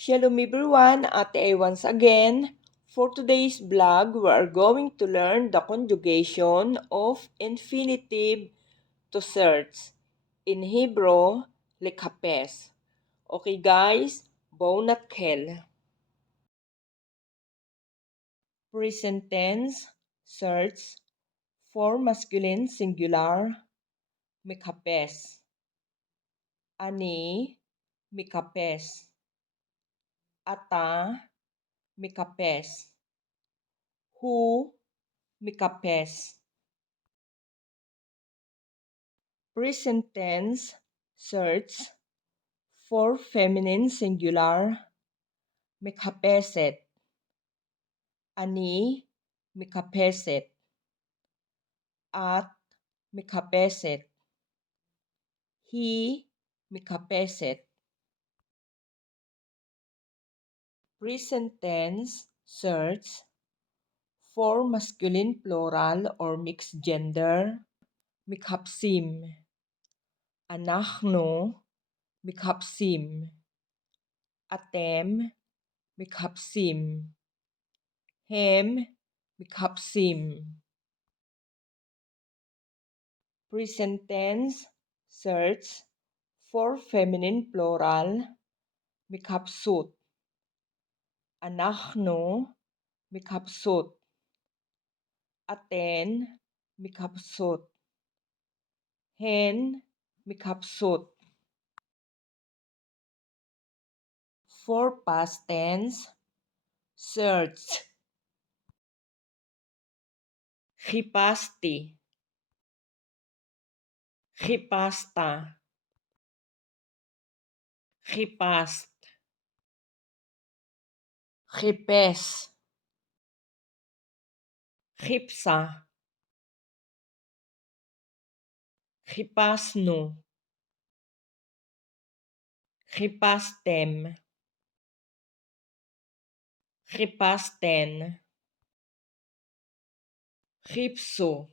Shalom everyone, Ate A once again. For today's vlog, we are going to learn the conjugation of infinitive to search. In Hebrew, Lechapes. Okay guys, bow natkel. Present tense, search. For masculine singular, mikapes. Ani, mikapes. Ata, mikapes. Hu, mikapes. Present tense, search. For feminine singular, mikapeset. Ani, mikapeset. At, mikapeset. He, mikapeset. Present tense, search. For masculine plural or mixed gender, mikapsim. Anachno, mikapsim. Atem, mikapsim. Hem, mikapsim. Present tense, search. For feminine plural, mikapsut. Anachno, mikapsut. Aten, mikapsut. Hen, mikapsut. For past tense, search. Hipasti. Hipasta. Hipast. Hipes. Hipsa. Hipasno. Hipastem. Hipasten. Hipso.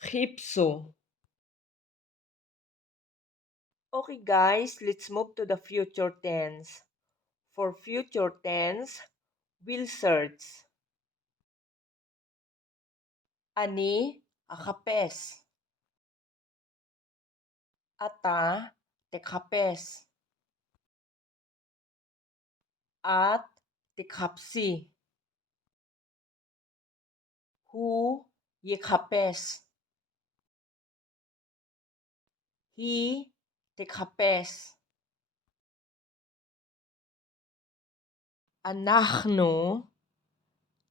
Hipso. Okay guys, let's move to the future tense. For future tense, will search. Ani, akapes. Ata, tekapes. At, tekapsi. Hu, yekapes. Hi, tekapes. Anachno,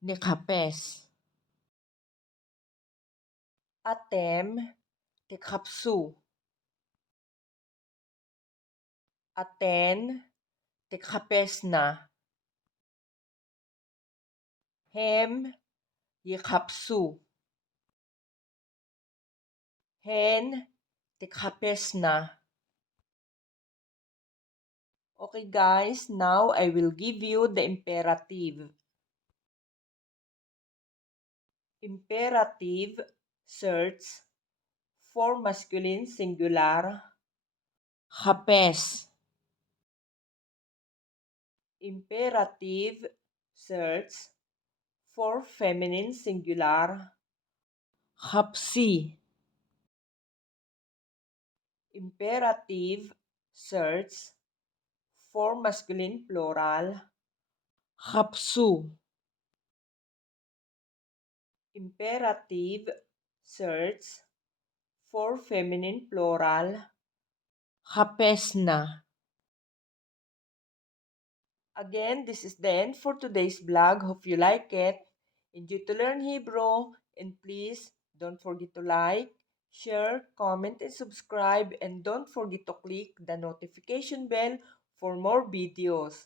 nekapes. Atem, tekapsu. Aten, tekapes na. Hem, yekapsu. Hen, tekapes na. Okay guys, now I will give you the imperative. Imperative, search. For masculine singular, hapes. Imperative, search. For feminine singular, hapsi. Imperative, search. For masculine plural, hapsu. Imperative, search. For feminine plural, hapesna. Again, this is the end for today's vlog. Hope you like it. Enjoy to learn Hebrew. And please don't forget to like, share, comment, and subscribe. And don't forget to click the notification bell for more videos.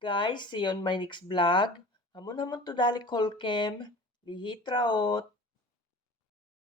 Guys, see you on my next vlog. Hamon hamon to dali kolkem. Lihit raot.